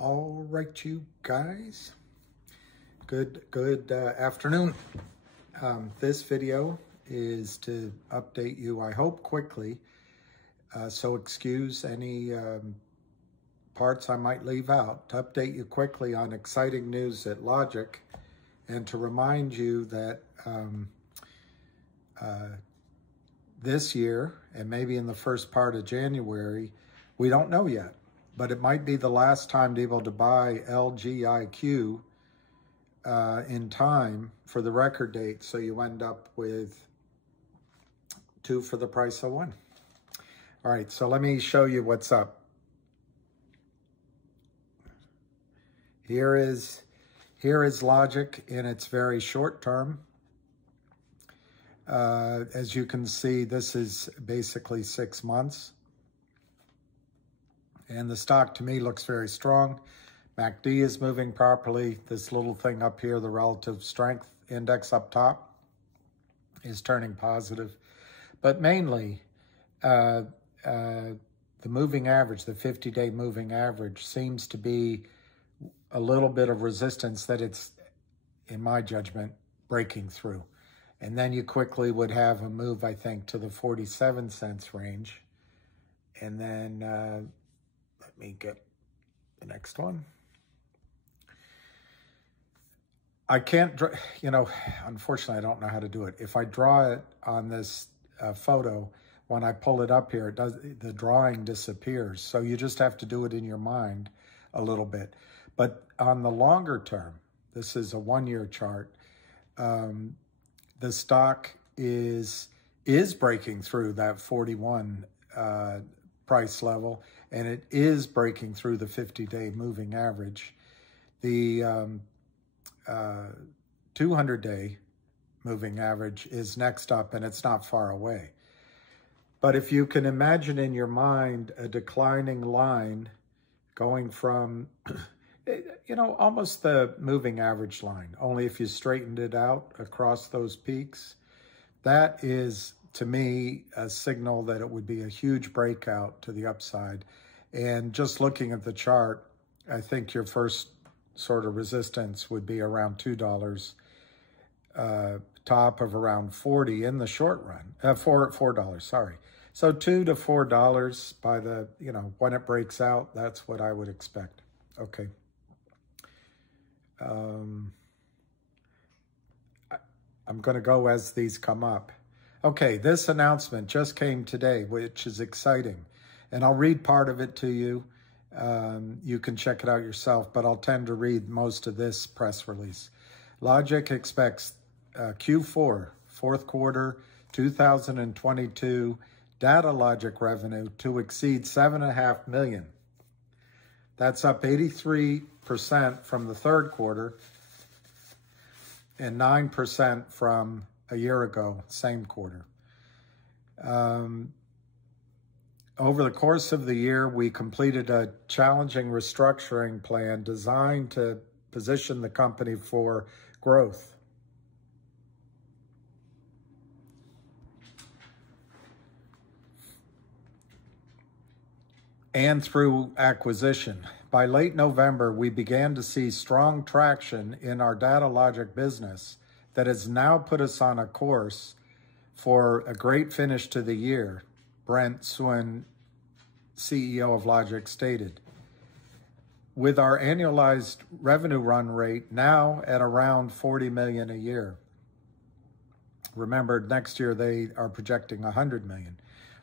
All right, you guys. Good afternoon. This video is to update you, I hope quickly, so excuse any parts I might leave out, to update you quickly on exciting news at Logic and to remind you that this year, and maybe in the first part of January, we don't know yet, but it might be the last time to be able to buy LGIQ in time for the record date, so you end up with 2 for the price of 1. All right, so let me show you what's up. Here is Logic in its very short term. As you can see, this is basically 6 months. And the stock to me looks very strong. MACD is moving properly. This little thing up here, the relative strength index up top, is turning positive. But mainly, the moving average, the 50-day moving average, seems to be a little bit of resistance that it's, in my judgment, breaking through. And then you quickly would have a move, I think, to the 47 cents range. And then, let me get the next one. I can't, unfortunately, I don't know how to do it. If I draw it on this photo, when I pull it up here, the drawing disappears. So you just have to do it in your mind a little bit. But on the longer term, this is a 1-year chart, the stock is breaking through that 41 price level, and it is breaking through the 50-day moving average. The 200-day moving average is next up, and it's not far away. But if you can imagine in your mind a declining line going from, almost the moving average line, only if you straightened it out across those peaks, that is, to me, a signal that it would be a huge breakout to the upside. And just looking at the chart, I think your first sort of resistance would be around $2, top of around 40 in the short run, $4, sorry. So $2 to $4 by the, when it breaks out, that's what I would expect. Okay. I'm going to go as these come up. Okay, this announcement just came today, which is exciting. And I'll read part of it to you. You can check it out yourself, but I'll tend to read most of this press release. Logic expects Q4, fourth quarter 2022 data logic revenue to exceed $7.5 million. That's up 83% from the third quarter and 9% from a year ago, same quarter. Over the course of the year, we completed a challenging restructuring plan designed to position the company for growth. And through acquisition. By late November, we began to see strong traction in our data logic business that has now put us on a course for a great finish to the year, Brent Swin, CEO of Logic, stated. With our annualized revenue run rate now at around $40 million a year. Remember, next year they are projecting $100 million.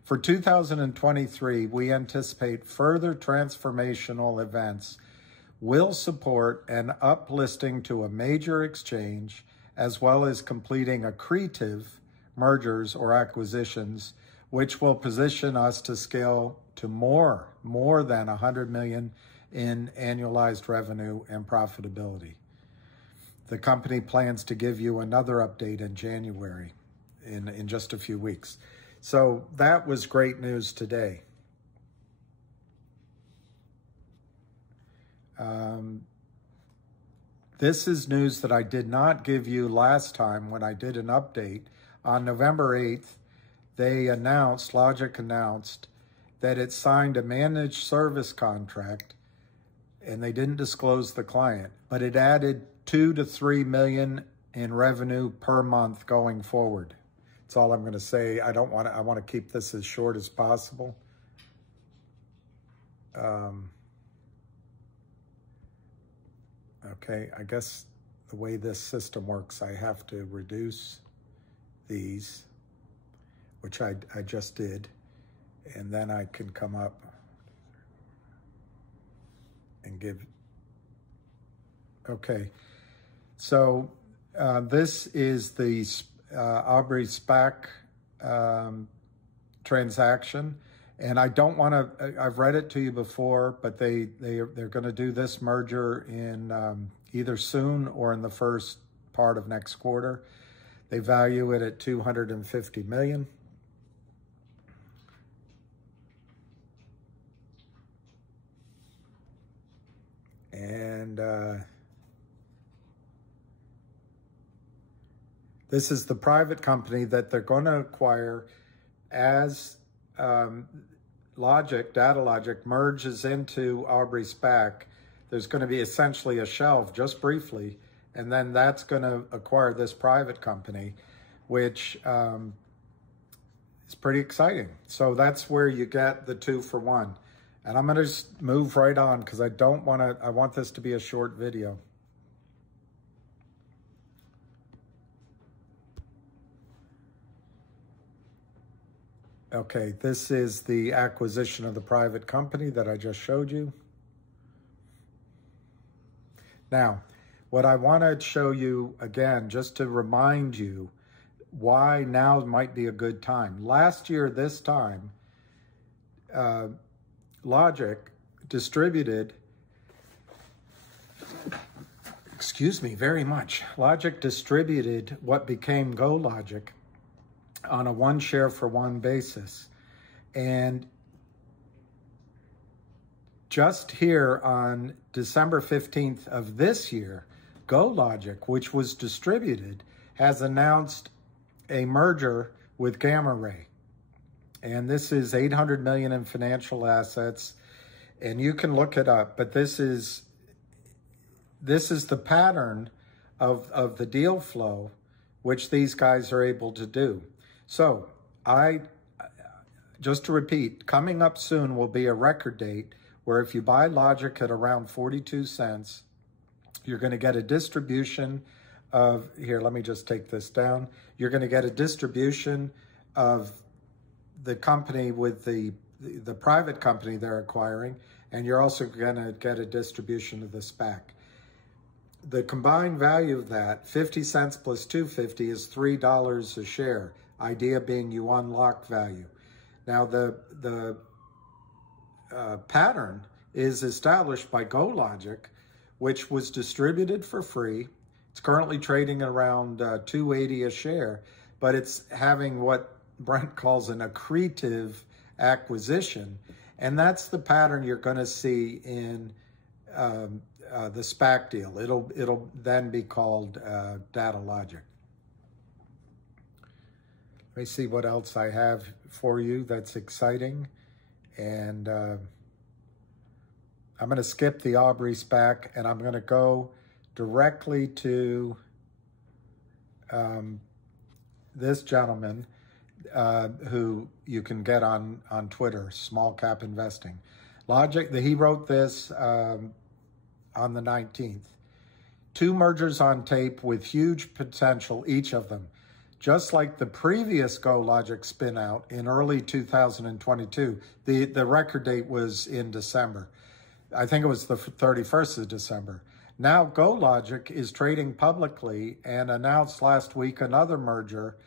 For 2023, we anticipate further transformational events will support an uplisting to a major exchange, as well as completing accretive mergers or acquisitions, which will position us to scale to more than $100 million in annualized revenue and profitability. The company plans to give you another update in January, in just a few weeks. So that was great news today. This is news that I did not give you last time when I did an update. On November 8th, Logic announced that it signed a managed service contract and they didn't disclose the client, but it added 2 to 3 million in revenue per month going forward. That's all I'm going to say. I want to keep this as short as possible. Okay, I guess the way this system works, I have to reduce these, which I just did, and then I can come up and give. Okay, so this is the Aubrey SPAC transaction, and I don't want to. I've read it to you before, but they're going to do this merger in either soon or in the first part of next quarter. They value it at $250 million. And this is the private company that they're going to acquire as Data Logic merges into Aubrey SPAC. There's going to be essentially a shelf, just briefly, and then that's going to acquire this private company, which is pretty exciting. So that's where you get the 2 for 1. And I'm going to just move right on because I want this to be a short video. Okay, this is the acquisition of the private company that I just showed you. Now, what I want to show you again, just to remind you why now might be a good time. Last year, this time, Logic distributed, excuse me very much, Logic distributed what became GoLogic on a 1 share for 1 basis. And just here on December 15th of this year, GoLogic, which was distributed, has announced a merger with Gamma Ray. And this is $800 million in financial assets. And you can look it up, but this is the pattern of the deal flow, which these guys are able to do. So just to repeat, coming up soon will be a record date where if you buy Logic at around 42 cents, you're going to get a distribution of, here, let me just take this down. You're going to get a distribution of the company with the private company they're acquiring, and you're also going to get a distribution of the SPAC. The combined value of that, 50 cents plus 250, is $3 a share. Idea being you unlock value. Now, the pattern is established by GoLogic, which was distributed for free. It's currently trading at around $2.80 a share, but it's having what Brent calls an accretive acquisition. And that's the pattern you're going to see in the SPAC deal. It'll then be called Data Logic. Let me see what else I have for you that's exciting. And I'm going to skip the Aubrey SPAC, and I'm going to go directly to this gentleman who you can get on Twitter, Small Cap Investing. Logic, he wrote this on the 19th. 2 mergers on tape with huge potential, each of them. Just like the previous GoLogic spin out in early 2022, the record date was in December. I think it was the 31st of December. Now GoLogic is trading publicly and announced last week another merger.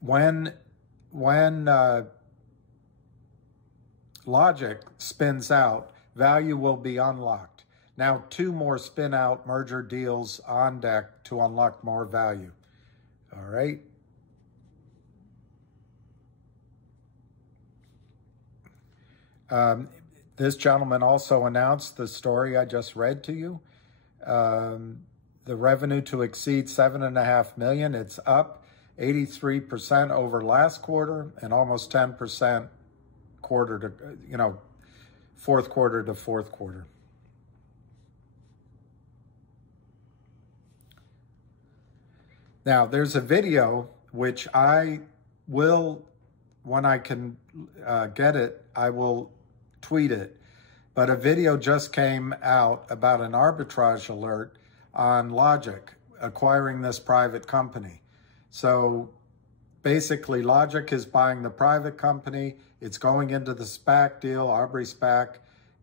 When Logic spins out, value will be unlocked. Now 2 more spin out merger deals on deck to unlock more value. All right. This gentleman also announced the story I just read to you. The revenue to exceed $7.5 million. It's up 83% over last quarter and almost 10% quarter to, fourth quarter to fourth quarter. Now, there's a video which I will, when I can get it, I will tweet it. But a video just came out about an arbitrage alert on Logic acquiring this private company. So basically, Logic is buying the private company. It's going into the SPAC deal, Aubrey SPAC,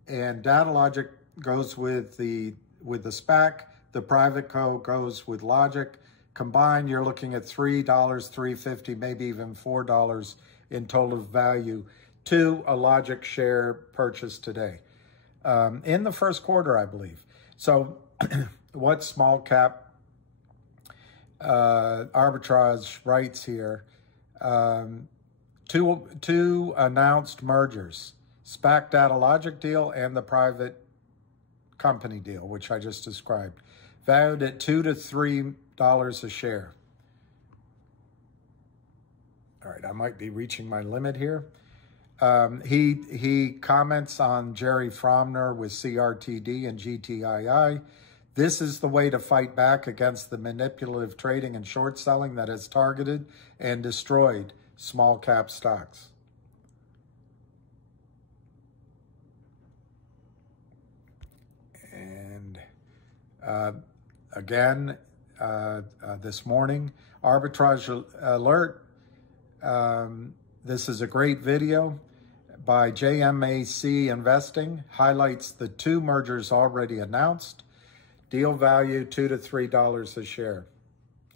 and DataLogic goes with the SPAC. The private co goes with Logic. Combined, you're looking at $3, $3.50, maybe even $4 in total value to a Logic share purchase today. In the first quarter, I believe. So what small cap arbitrage writes here, two announced mergers, SPAC DataLogic deal and the private company deal, which I just described, valued at $2 to $3 a share. All right, I might be reaching my limit here. He comments on Jerry Fromner with CRTD and GTII. This is the way to fight back against the manipulative trading and short selling that has targeted and destroyed small cap stocks. And again, this morning, arbitrage alert. This is a great video by JMAC Investing, highlights the two mergers already announced, deal value $2 to $3 a share.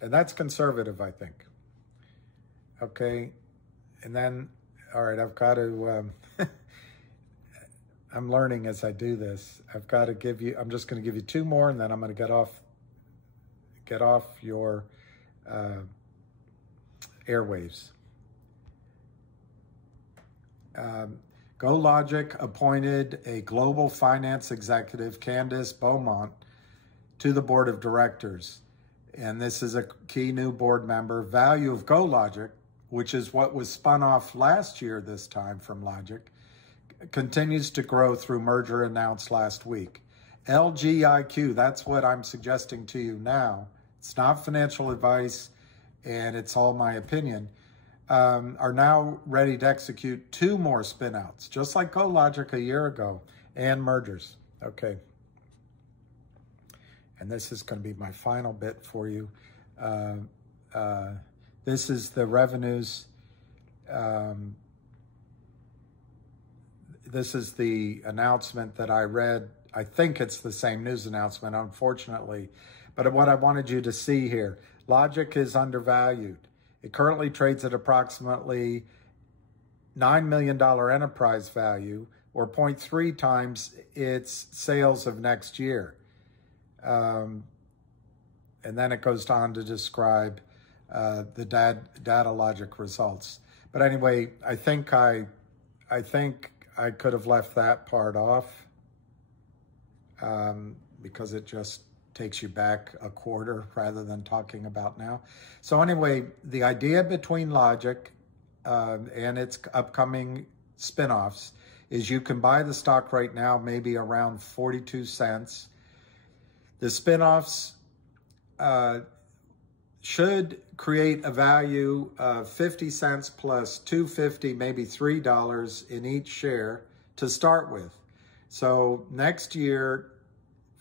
And that's conservative, I think. Okay, and then, all right, I've got to, I'm learning as I do this. I've got to give you, I'm just going to give you two more, and then I'm going to get off your airwaves. GoLogic appointed a global finance executive, Candice Beaumont, to the board of directors. And this is a key new board member. Value of GoLogic, which is what was spun off last year this time from Logic, continues to grow through merger announced last week. LGIQ, that's what I'm suggesting to you now. It's not financial advice, and it's all my opinion. Are now ready to execute two more spinouts, just like GoLogic a year ago, and mergers. Okay. And this is going to be my final bit for you. This is the revenues. This is the announcement that I read. I think it's the same news announcement, unfortunately. But what I wanted you to see here, Logic is undervalued. It currently trades at approximately $9 million enterprise value, or 0.3 times its sales of next year. And then it goes on to describe the DataLogic results. But anyway, I think I could have left that part off because it just takes you back a quarter rather than talking about now. So anyway, the idea between Logic and its upcoming spinoffs is you can buy the stock right now, maybe around 42 cents. The spinoffs should create a value of 50 cents plus $2.50, maybe $3 in each share to start with. So next year,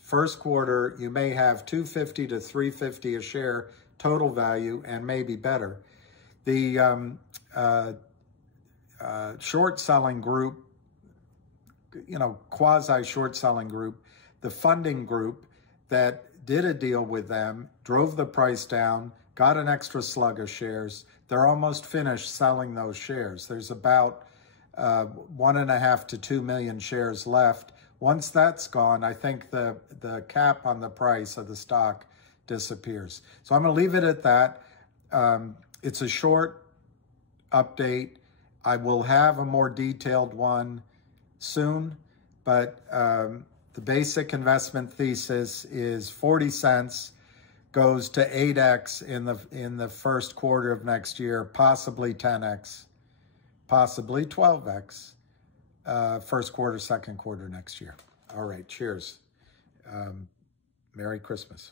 first quarter, you may have $2.50 to $3.50 a share total value, and maybe better. The short selling group, quasi short selling group, the funding group that did a deal with them, drove the price down, got an extra slug of shares. They're almost finished selling those shares. There's about 1.5 to 2 million shares left. Once that's gone, I think the cap on the price of the stock disappears. So I'm going to leave it at that. It's a short update. I will have a more detailed one soon, but the basic investment thesis is 40 cents goes to 8x in the first quarter of next year, possibly 10x, possibly 12x. first quarter, second quarter next year. All right, cheers. Merry Christmas.